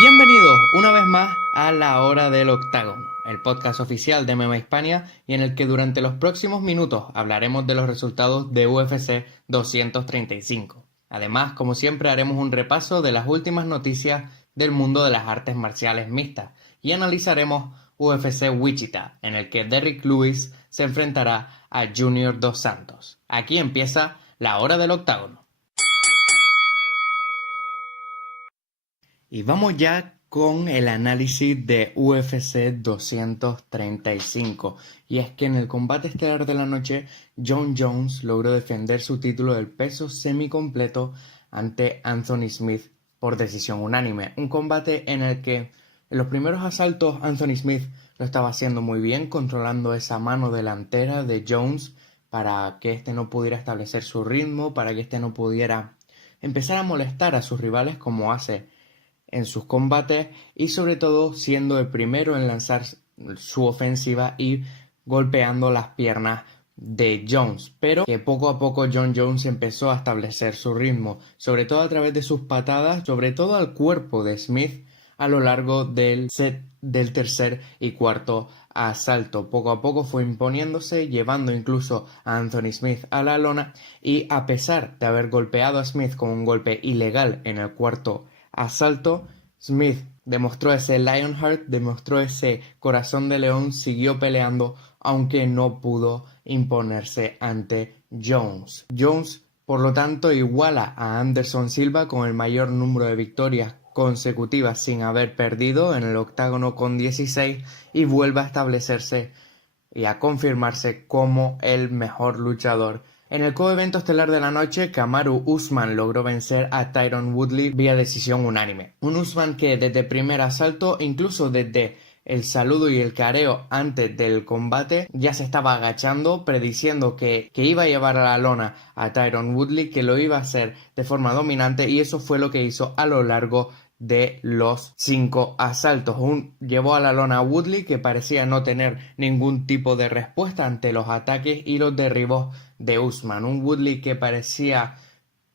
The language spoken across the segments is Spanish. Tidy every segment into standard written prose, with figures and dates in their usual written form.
Bienvenidos una vez más a La Hora del Octágono, el podcast oficial de MMA Hispania y en el que durante los próximos minutos hablaremos de los resultados de UFC 235. Además, como siempre, haremos un repaso de las últimas noticias del mundo de las artes marciales mixtas y analizaremos UFC Wichita, en el que Derrick Lewis se enfrentará a Junior Dos Santos. Aquí empieza La Hora del Octágono. Y vamos ya con el análisis de UFC 235. Y es que en el combate estelar de la noche, Jon Jones logró defender su título del peso semicompleto ante Anthony Smith por decisión unánime. Un combate en el que en los primeros asaltos Anthony Smith lo estaba haciendo muy bien, controlando esa mano delantera de Jones para que éste no pudiera establecer su ritmo, para que éste no pudiera empezar a molestar a sus rivales como hace en sus combates y sobre todo siendo el primero en lanzar su ofensiva y golpeando las piernas de Jones, pero que poco a poco Jon Jones empezó a establecer su ritmo, sobre todo a través de sus patadas, sobre todo al cuerpo de Smith a lo largo del set del tercer y cuarto asalto. Poco a poco fue imponiéndose, llevando incluso a Anthony Smith a la lona y a pesar de haber golpeado a Smith con un golpe ilegal en el cuarto asalto, Smith demostró ese Lionheart, demostró ese corazón de león, siguió peleando, aunque no pudo imponerse ante Jones. Jones, por lo tanto, iguala a Anderson Silva con el mayor número de victorias consecutivas sin haber perdido en el octágono con 16 y vuelve a establecerse y a confirmarse como el mejor luchador. En el coevento estelar de la noche, Kamaru Usman logró vencer a Tyron Woodley vía decisión unánime. Un Usman que desde el primer asalto, incluso desde el saludo y el careo antes del combate, ya se estaba agachando, prediciendo que iba a llevar a la lona a Tyron Woodley, que lo iba a hacer de forma dominante, y eso fue lo que hizo a lo largo de los 5 asaltos. Llevó a la lona a Woodley, que parecía no tener ningún tipo de respuesta ante los ataques y los derribos de Usman. Un Woodley que parecía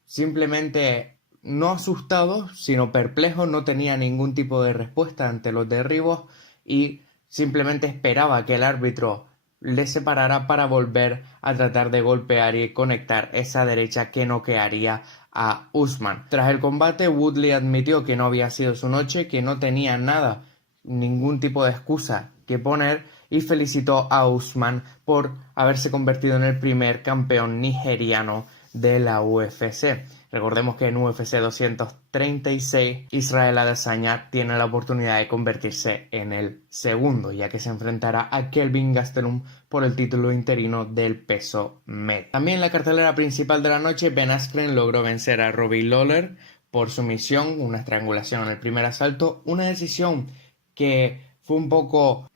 simplemente no asustado, sino perplejo, no tenía ningún tipo de respuesta ante los derribos y simplemente esperaba que el árbitro le separara para volver a tratar de golpear y conectar esa derecha que noquearía a Usman. Tras el combate, Woodley admitió que no había sido su noche, que no tenía nada, ningún tipo de excusa que poner y felicitó a Usman por haberse convertido en el primer campeón nigeriano de la UFC. Recordemos que en UFC 236 Israel Adesanya tiene la oportunidad de convertirse en el segundo, ya que se enfrentará a Kelvin Gastelum por el título interino del peso medio. También en la cartelera principal de la noche, Ben Askren logró vencer a Robbie Lawler por sumisión, una estrangulación en el primer asalto, una decisión que fue un poco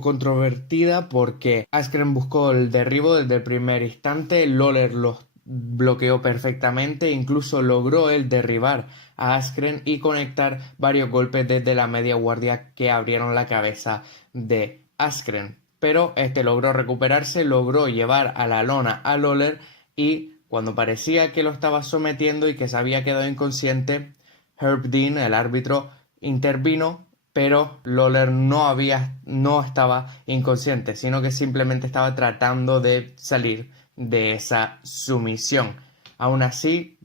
controvertida porque Askren buscó el derribo desde el primer instante, Lawler los bloqueó perfectamente, incluso logró él derribar a Askren y conectar varios golpes desde la media guardia que abrieron la cabeza de Askren, pero logró recuperarse, logró llevar a la lona a Lawler y cuando parecía que lo estaba sometiendo y que se había quedado inconsciente, Herb Dean, el árbitro, intervino, pero Lawler no estaba inconsciente, sino que simplemente estaba tratando de salir de esa sumisión. Aún así,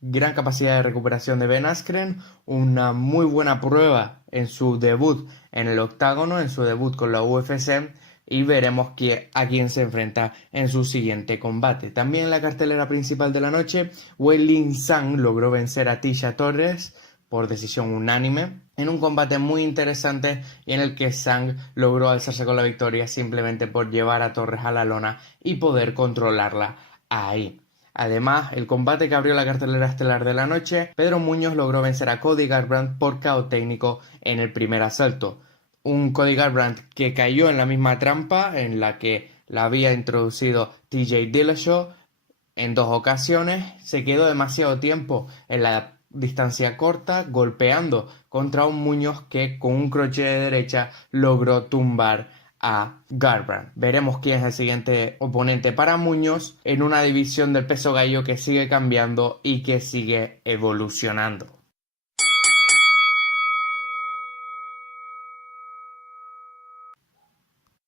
gran capacidad de recuperación de Ben Askren, una muy buena prueba en su debut en el octágono, en su debut con la UFC, y veremos a quién se enfrenta en su siguiente combate. También en la cartelera principal de la noche, Weili Zhang logró vencer a Tecia Torres por decisión unánime en un combate muy interesante y en el que Zhang logró alzarse con la victoria simplemente por llevar a Torres a la lona y poder controlarla ahí. Además, el combate que abrió la cartelera estelar de la noche, Pedro Muñoz logró vencer a Cody Garbrandt por KO técnico en el primer asalto. Un Cody Garbrandt que cayó en la misma trampa en la que la había introducido TJ Dillashaw en 2 ocasiones, se quedó demasiado tiempo en la distancia corta, golpeando contra un Muñoz que con un crochet de derecha logró tumbar a Garbrandt. Veremos quién es el siguiente oponente para Muñoz en una división del peso gallo que sigue cambiando y que sigue evolucionando.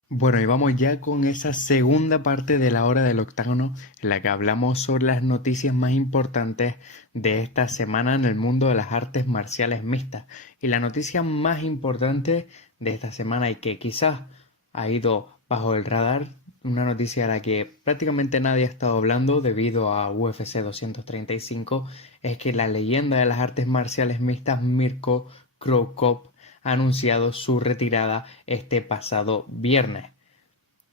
Bueno, y vamos ya con esa segunda parte de la hora del octágono en la que hablamos sobre las noticias más importantes de esta semana en el mundo de las artes marciales mixtas. Y la noticia más importante de esta semana y que quizás ha ido bajo el radar, una noticia a la que prácticamente nadie ha estado hablando debido a UFC 235, es que la leyenda de las artes marciales mixtas Mirko Cro Cop ha anunciado su retirada este pasado viernes.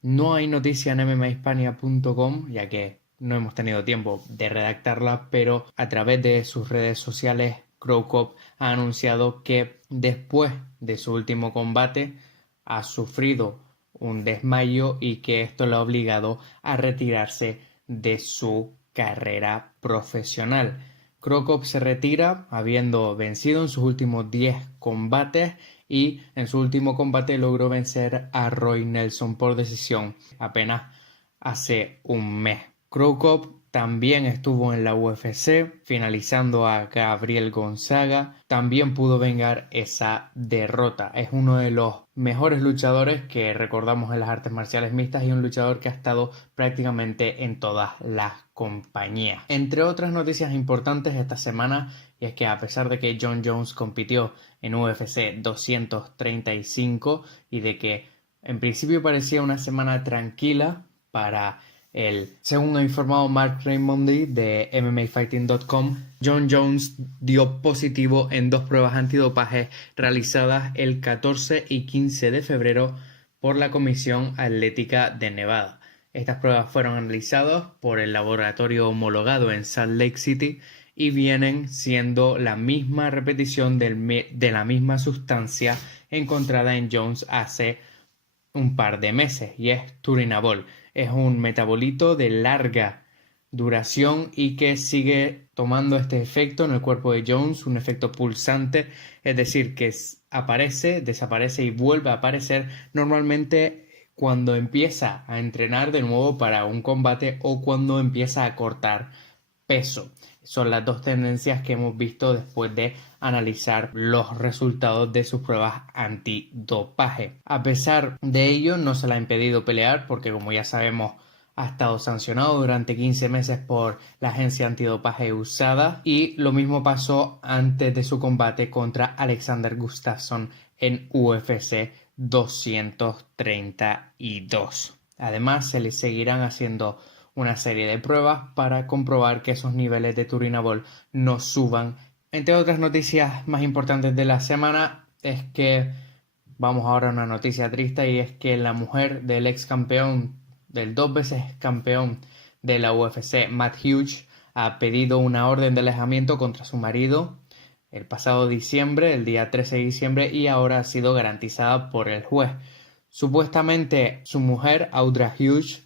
No hay noticia en mmahispania.com, ya que no hemos tenido tiempo de redactarla, pero a través de sus redes sociales, Cro Cop ha anunciado que después de su último combate ha sufrido un desmayo y que esto lo ha obligado a retirarse de su carrera profesional. Cro Cop se retira habiendo vencido en sus últimos 10 combates y en su último combate logró vencer a Roy Nelson por decisión apenas hace un mes. Cro Cop también estuvo en la UFC, finalizando a Gabriel Gonzaga. También pudo vengar esa derrota. Es uno de los mejores luchadores que recordamos en las artes marciales mixtas y un luchador que ha estado prácticamente en todas las compañías. Entre otras noticias importantes esta semana, y es que a pesar de que Jon Jones compitió en UFC 235 y de que en principio parecía una semana tranquila para según ha informado Mark Raimondi de MMAfighting.com, Jon Jones dio positivo en 2 pruebas antidopaje realizadas el 14 y 15 de febrero por la Comisión Atlética de Nevada. Estas pruebas fueron analizadas por el laboratorio homologado en Salt Lake City y vienen siendo la misma repetición de la misma sustancia encontrada en Jones hace un par de meses, y es turinabol. Es un metabolito de larga duración y que sigue tomando este efecto en el cuerpo de Jones, un efecto pulsante, es decir, que aparece, desaparece y vuelve a aparecer normalmente cuando empieza a entrenar de nuevo para un combate o cuando empieza a cortar peso. Son las dos tendencias que hemos visto después de analizar los resultados de sus pruebas antidopaje. A pesar de ello, no se le ha impedido pelear porque, como ya sabemos, ha estado sancionado durante 15 meses por la agencia antidopaje USADA, y lo mismo pasó antes de su combate contra Alexander Gustafsson en UFC 232. Además, se le seguirán haciendo una serie de pruebas para comprobar que esos niveles de turinabol no suban. Entre otras noticias más importantes de la semana es que vamos ahora a una noticia triste, y es que la mujer del ex campeón, del 2 veces campeón de la UFC, Matt Hughes, ha pedido una orden de alejamiento contra su marido el pasado diciembre, el día 13 de diciembre, y ahora ha sido garantizada por el juez. Supuestamente su mujer, Audra Hughes,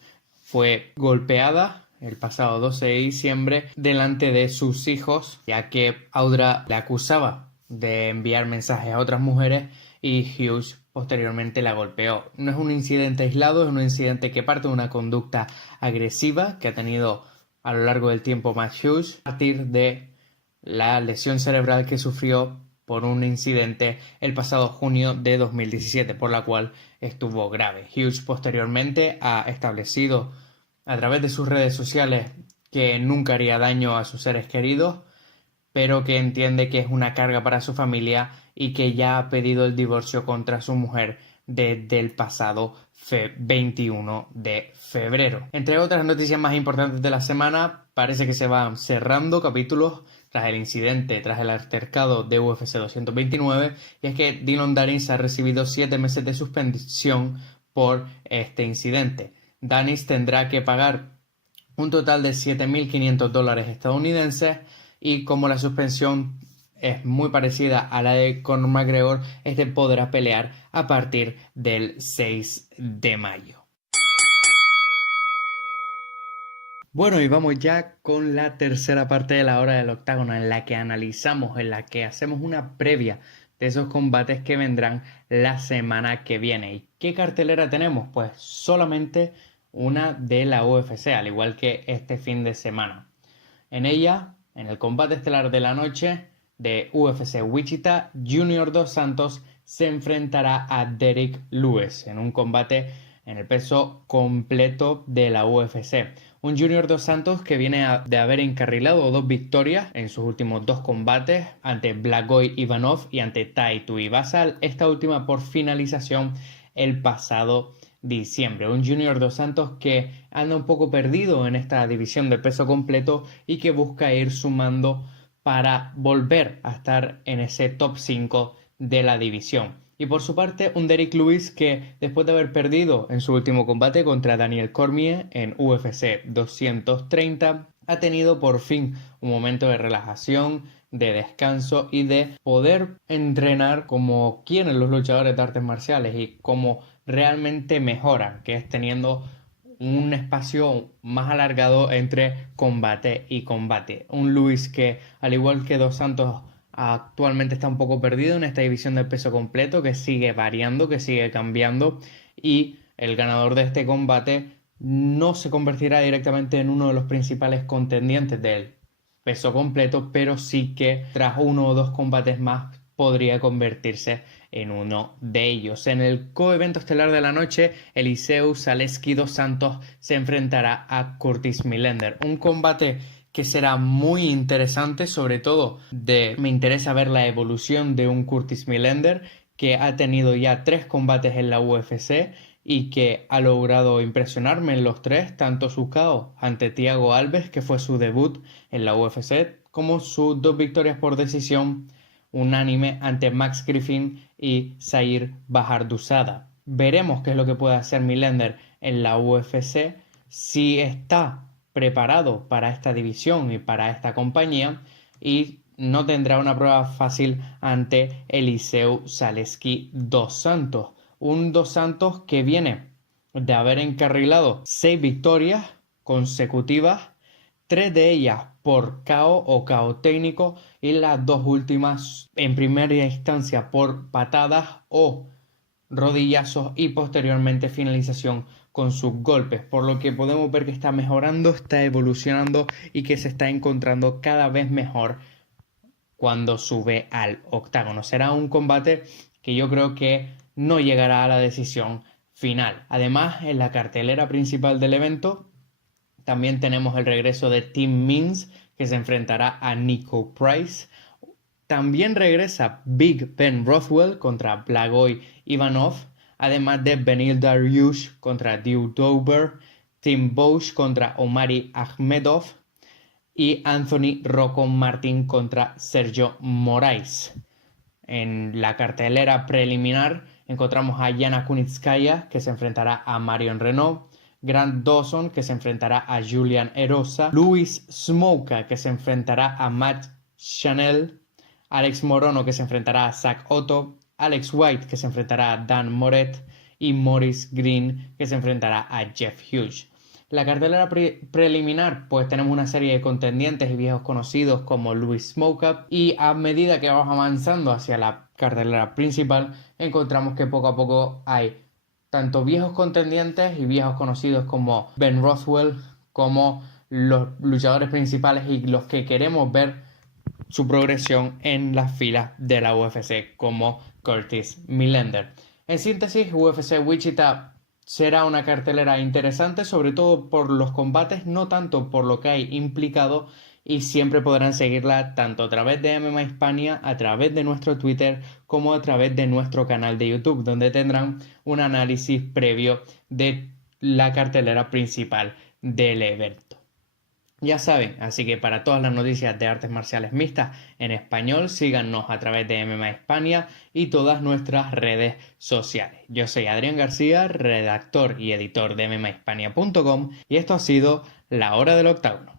fue golpeada el pasado 12 de diciembre delante de sus hijos, ya que Audra le acusaba de enviar mensajes a otras mujeres y Hughes posteriormente la golpeó. No es un incidente aislado, es un incidente que parte de una conducta agresiva que ha tenido a lo largo del tiempo Matt Hughes a partir de la lesión cerebral que sufrió por un incidente el pasado junio de 2017, por la cual estuvo grave. Hughes posteriormente ha establecido a través de sus redes sociales que nunca haría daño a sus seres queridos, pero que entiende que es una carga para su familia y que ya ha pedido el divorcio contra su mujer desde el pasado 21 de febrero. Entre otras noticias más importantes de la semana, parece que se van cerrando capítulos tras el incidente, tras el altercado de UFC 229, y es que Dillon Danis ha recibido 7 meses de suspensión por este incidente. Danis tendrá que pagar un total de $7.500 estadounidenses, y como la suspensión es muy parecida a la de Conor McGregor, este podrá pelear a partir del 6 de mayo. Bueno, y vamos ya con la tercera parte de la hora del octágono, en la que analizamos, en la que hacemos una previa de esos combates que vendrán la semana que viene. ¿Y qué cartelera tenemos? Pues solamente una de la UFC, al igual que este fin de semana. En ella, en el combate estelar de la noche de UFC Wichita, Junior Dos Santos se enfrentará a Derrick Lewis en un combate en el peso completo de la UFC. Un Junior Dos Santos que viene de haber encarrilado 2 victorias en sus últimos 2 combates ante Blagoy Ivanov y ante Tai Tuivasa, esta última por finalización el pasado diciembre. Un Junior Dos Santos que anda un poco perdido en esta división de peso completo y que busca ir sumando para volver a estar en ese top 5 de la división. Y por su parte, un Derrick Lewis que, después de haber perdido en su último combate contra Daniel Cormier en UFC 230, ha tenido por fin un momento de relajación, de descanso y de poder entrenar como quieren los luchadores de artes marciales y como realmente mejoran, que es teniendo un espacio más alargado entre combate y combate. Un Lewis que, al igual que Dos Santos, actualmente está un poco perdido en esta división del peso completo, que sigue variando, que sigue cambiando, y el ganador de este combate no se convertirá directamente en uno de los principales contendientes del peso completo, pero sí que tras uno o 2 combates más podría convertirse en uno de ellos. En el coevento estelar de la noche, Eliseu Zaleski Dos Santos se enfrentará a Curtis Millender. Un combate que será muy interesante, sobre todo me interesa ver la evolución de un Curtis Millender que ha tenido ya 3 combates en la UFC y que ha logrado impresionarme en los 3, tanto su KO ante Thiago Alves, que fue su debut en la UFC, como sus 2 victorias por decisión unánime ante Max Griffin y Zair Bajarduzada. Veremos qué es lo que puede hacer Millender en la UFC, si está preparado para esta división y para esta compañía, y no tendrá una prueba fácil ante Eliseu Zaleski Dos Santos. Un Dos Santos que viene de haber encarrilado 6 victorias consecutivas, 3 de ellas por KO o KO técnico y las 2 últimas en primera instancia por patadas o rodillazos y posteriormente finalización con sus golpes, por lo que podemos ver que está mejorando, está evolucionando y que se está encontrando cada vez mejor cuando sube al octágono. Será un combate que yo creo que no llegará a la decisión final. Además, en la cartelera principal del evento también tenemos el regreso de Tim Means, que se enfrentará a Nico Price. También regresa Big Ben Rothwell contra Blagoy Ivanov, además de Benil Dariush contra Drew Dober, Tim Bosch contra Omari Akhmedov y Anthony Rocco Martin contra Sergio Moraes. En la cartelera preliminar encontramos a Yana Kunitskaya, que se enfrentará a Marion Renault, Grant Dawson, que se enfrentará a Julian Erosa, Luis Smolka, que se enfrentará a Matt Chanel, Alex Morono, que se enfrentará a Zach Otto, Alex White, que se enfrentará a Dan Moret, y Maurice Green, que se enfrentará a Jeff Hughes. La cartelera preliminar, pues tenemos una serie de contendientes y viejos conocidos como Luis Smolka, y a medida que vamos avanzando hacia la cartelera principal, encontramos que poco a poco hay tanto viejos contendientes y viejos conocidos como Ben Rothwell, como los luchadores principales y los que queremos ver su progresión en las filas de la UFC, como Curtis Millender. En síntesis, UFC Wichita será una cartelera interesante, sobre todo por los combates, no tanto por lo que hay implicado, y siempre podrán seguirla tanto a través de MMA Hispania, a través de nuestro Twitter, como a través de nuestro canal de YouTube, donde tendrán un análisis previo de la cartelera principal del evento. Ya saben, así que para todas las noticias de artes marciales mixtas en español, síganos a través de MMA Hispania y todas nuestras redes sociales. Yo soy Adrián García, redactor y editor de MMAhispania.com, y esto ha sido La Hora del Octágono.